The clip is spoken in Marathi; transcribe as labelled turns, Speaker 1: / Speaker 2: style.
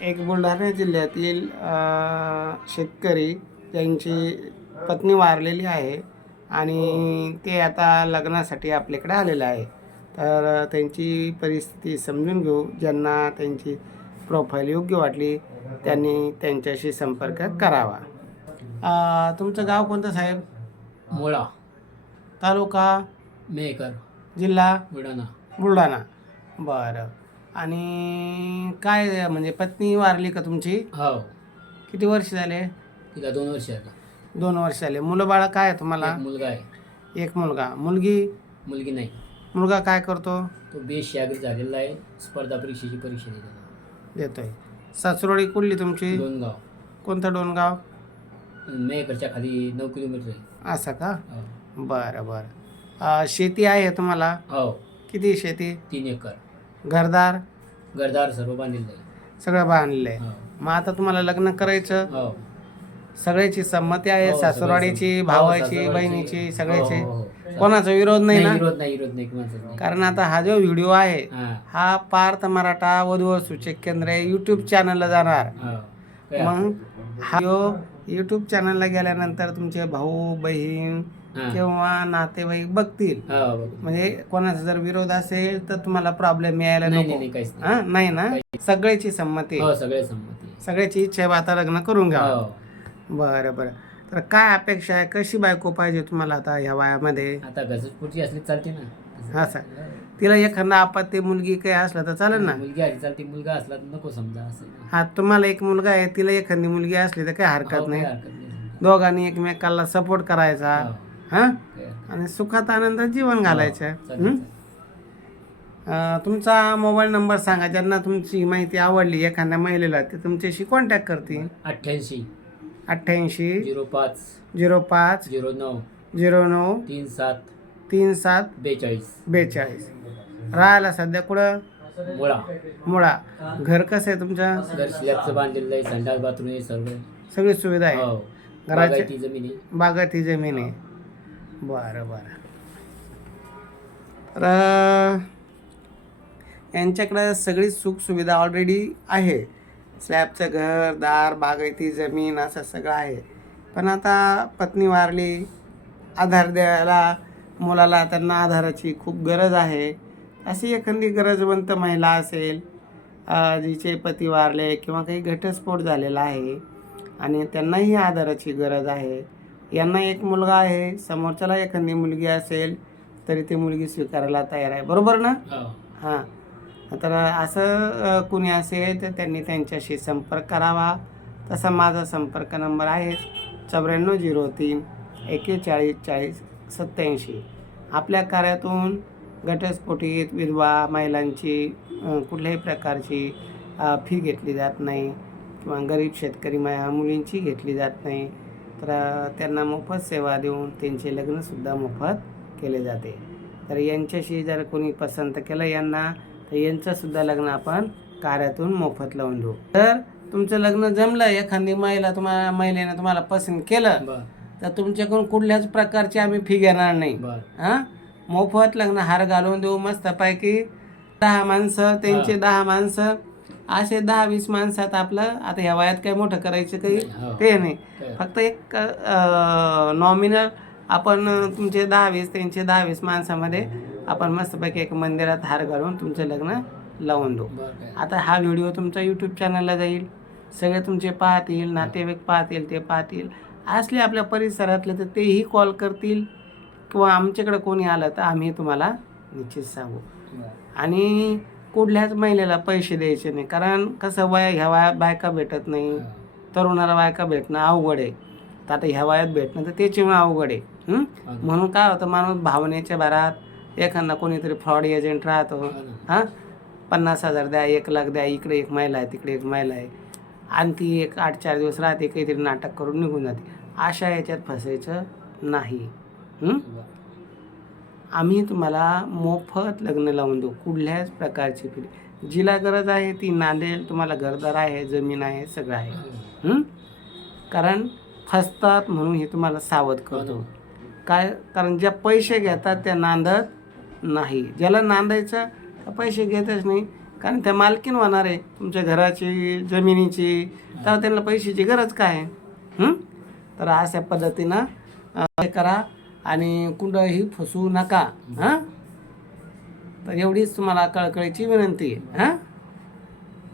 Speaker 1: एक बुलढाणा जिल्ह्यातील शेतकरी त्यांची पत्नी वारलेली आहे आणि ते आता लग्नासाठी आपल्याकडे आलेले आहे. तर त्यांची परिस्थिती समजून घेऊ ज्यांना त्यांची प्रोफाईल योग्य वाटली त्यांनी त्यांच्याशी संपर्क करावा. तुमचं गाव कोणतं साहेब?
Speaker 2: मुळा.
Speaker 1: तालुका?
Speaker 2: मेकर
Speaker 1: जिल्हा?
Speaker 2: बुलढाणा.
Speaker 1: बुलढाणा. बरं. आणि काय म्हणजे पत्नी वारली का तुमची?
Speaker 2: हो.
Speaker 1: किती वर्ष झाले?
Speaker 2: तिला दोन वर्ष आता.
Speaker 1: दोन वर्ष झाले. मुलं बाळा काय आहे तुम्हाला?
Speaker 2: एक मुलगा आहे.
Speaker 1: एक मुलगा. मुलगी?
Speaker 2: मुलगी नाही.
Speaker 1: मुलगा काय करतो?
Speaker 2: तो बेस शागीर झालेला आहे. स्पर्धा परीक्षेची परीक्षा देतो.
Speaker 1: देतोय. सासरोळी कुठली तुमची?
Speaker 2: दोन गाव
Speaker 1: कोणतं दोन गाव
Speaker 2: मेकरच्या खाली नऊ किलोमीटर आहे.
Speaker 1: असं का?
Speaker 2: हो.
Speaker 1: बरं बरं. अं, शेती आहे तुम्हाला?
Speaker 2: हो.
Speaker 1: किती शेती?
Speaker 2: तीन एकर.
Speaker 1: घरदार?
Speaker 2: घरदार सर्व बांधलेलं आहे
Speaker 1: सगळं बांधलेलं आहे
Speaker 2: हो.
Speaker 1: मग आता तुम्हाला लग्न करायचं?
Speaker 2: हो.
Speaker 1: सगळ्याची संमती आहे
Speaker 2: हो,
Speaker 1: सासूरवाडीची.
Speaker 2: हो,
Speaker 1: भावाची
Speaker 2: सासूरवाडीची.
Speaker 1: बहिणीची सगळ्याची
Speaker 2: हो, हो, हो.
Speaker 1: कोणाचा विरोध नाही ना?
Speaker 2: विरोध नाही विरोध नाही कोणाचाच नाही.
Speaker 1: कारण आता हा जो व्हिडिओ आहे
Speaker 2: हा.
Speaker 1: हा पार्थ मराठा वधूवर सूचक केंद्र यूट्यूब चॅनलला जाणार.
Speaker 2: हो. काय?
Speaker 1: मग हा व्हिडिओ यूट्यूब चॅनलला गेल्यानंतर तुमचे भाऊ बहीण. किंवा नातेवाईक बघतील.
Speaker 2: हो, बरोबर.
Speaker 1: म्हणजे कोणाचा जर विरोध असेल तर तुम्हाला प्रॉब्लेम यायला
Speaker 2: नाही
Speaker 1: नको. हा? नाही ना? सगळ्याची संमती.
Speaker 2: हो सगळे संमती.
Speaker 1: सगळ्याची इच्छा आहे आता लग्न करून घ्या
Speaker 2: हो.
Speaker 1: बरं बरं. तर काय अपेक्षा आहे? कशी बायको पाहिजे तुम्हाला आता ह्या वयामध्ये?
Speaker 2: आता घसटपुरची असली चालते ना.
Speaker 1: हा सर. तिला एखादा आपत्ती मुलगी काही असलं तर चालेल ना?
Speaker 2: मुलगी आली चालते मुलगा असला तर नको समजा असं.
Speaker 1: हा तुम्हाला एक मुलगा आहे तिला एखादी मुलगी असली तर काही
Speaker 2: हो,
Speaker 1: हरकत
Speaker 2: काही
Speaker 1: नाही. दोघांनी एकमेकाला सपोर्ट करायचा
Speaker 2: हो,
Speaker 1: हा? आणि सुखात आनंदात जीवन घालायचं हं? अं, तुमचा मोबाईल नंबर सांगा ज्यांना तुमची माहिती आवडली एखाद्या महिलेला ते तुमच्याशी कॉन्टॅक्ट करतील.
Speaker 2: अठ्ठ्याऐंशी.
Speaker 1: अठ्ठ्याऐंशी
Speaker 2: झिरो पाच
Speaker 1: झिरो पाच
Speaker 2: झिरो नऊ
Speaker 1: झिरो नऊ
Speaker 2: तीन सात
Speaker 1: तीन सात
Speaker 2: बेचाळीस.
Speaker 1: बेचाळीस. राहायला सध्या कुठं?
Speaker 2: मुळा.
Speaker 1: मुळा. घर कसं आहे तुमचं?
Speaker 2: घर स्लॅबचं बांधलेलं आहे संडास बाथरूम आहे सर्व
Speaker 1: सगळी सुविधा आहे?
Speaker 2: हो.
Speaker 1: घराचे-
Speaker 2: बागायती जमीन आहे.
Speaker 1: बागायती जमीन आहे. बरं बरं. तर यांच्याकडं सगळी सुखसुविधा ऑलरेडी आहे. स्लॅबचं घर दार बागायती जमीन असं सगळं आहे. पण आता पत्नी वारली आधार द्यायला मुलाला त्यांना आधाराची खूप गरज आहे. अशी एखादी गरजवंत महिला असेल जिचे पती वारले किंवा काही घटस्फोट झालेला आहे आणि त्यांनाही आधाराची गरज आहे. यांना एक मुलगा आहे समोरच्याला एखादी मुलगी असेल तरी ती मुलगी स्वीकारायला तयार आहे. बरोबर ना?
Speaker 2: हो.
Speaker 1: हां. तर असं कुणी असेल तर त्यांनी त्यांच्याशी संपर्क करावा. तसा माझा संपर्क नंबर आहे चौऱ्याण्णव झिरो तीन एकेचाळीस चाळीस सत्याऐंशी आपल्या कार्यातून घटस्फोटीत विधवा महिलांची कुठल्याही प्रकारची फी घेतली जात नाही किंवा गरीब शेतकरी मा मुलींची घेतली जात नाही. तर त्यांना मोफत सेवा देऊन त्यांचे लग्नसुद्धा मोफत केले जाते. तर यांच्याशी जर कोणी पसंत केलं यांना तर यांचंसुद्धा लग्न आपण कार्यातून मोफत लावून देऊ. तर तुमचं लग्न जमलं एखादी महिला तुम्हाला महिलेनं तुम्हाला पसंत केलं तर तुमच्याकडून कुठल्याच प्रकारची आम्ही फी घेणार नाही. हां? मोफत लग्न हार घालून देऊ मस्तपैकी. दहा माणसं त्यांचे दहा माणसं असे दहा वीस माणसात आपलं आता ह्या वयात काही मोठं करायचं काही
Speaker 2: हो.
Speaker 1: ते नाही.
Speaker 2: काय?
Speaker 1: फक्त एक नॉमिनल आपण तुमचे दहा वीस त्यांचे दहा वीस माणसामध्ये आपण मस्तपैकी एक मंदिरात हार घालून तुमचं लग्न लावून देऊ. आता हा व्हिडिओ तुमचा यूट्यूब चॅनलला जाईल. सगळे तुमचे पाहतील नातेवाईक पाहतील ते पाहतील असले आपल्या परिसरातले तर तेही कॉल करतील किंवा आमच्याकडे कोणी आलं तर आम्ही तुम्हाला निश्चित सांगू. आणि कुठल्याच महिलेला पैसे द्यायचे नाही. कारण कसं वया ह्या वयात बायका भेटत नाही. तरुणाला बायका भेटणं अवघड आहे. तर आता ह्या वयात भेटणं तर त्याची अवघड आहे. म्हणून काय होतं माणूस भावनेच्या भरात एखादा कोणीतरी फ्रॉड एजंट राहतो.
Speaker 2: हो.
Speaker 1: हां? पन्नास हजार द्या एक लाख द्या इकडे एक महिला आहे तिकडे एक महिला आहे. आणि ती एक आठ चार दिवस राहते काहीतरी नाटक करून निघून जाते. अशा याच्यात फसायचं नाही. आम्ही तुम्हाला मोफत लग्न लावून देऊ कुठल्याच प्रकारची फी जिला गरज आहे ती नांदेल तुम्हाला घरदार आहे जमीन आहे सगळं आहे? कारण फसतात म्हणून हे तुम्हाला सावध करतो. काय? कारण ज्या पैसे घेतात त्या नांदत नाही. ज्याला नांदायचं पैसे घेतच नाही. कारण त्या मालकीन होणार आहे. तुमच्या घराची जमिनीची. तर त्यांना पैशाची गरज काय आहे? तर अशा पद्धतीनं हे करा आणि कुठंही फसवू नका. हां? तर एवढीच तुम्हाला कळकळीची विनंती आहे. हां?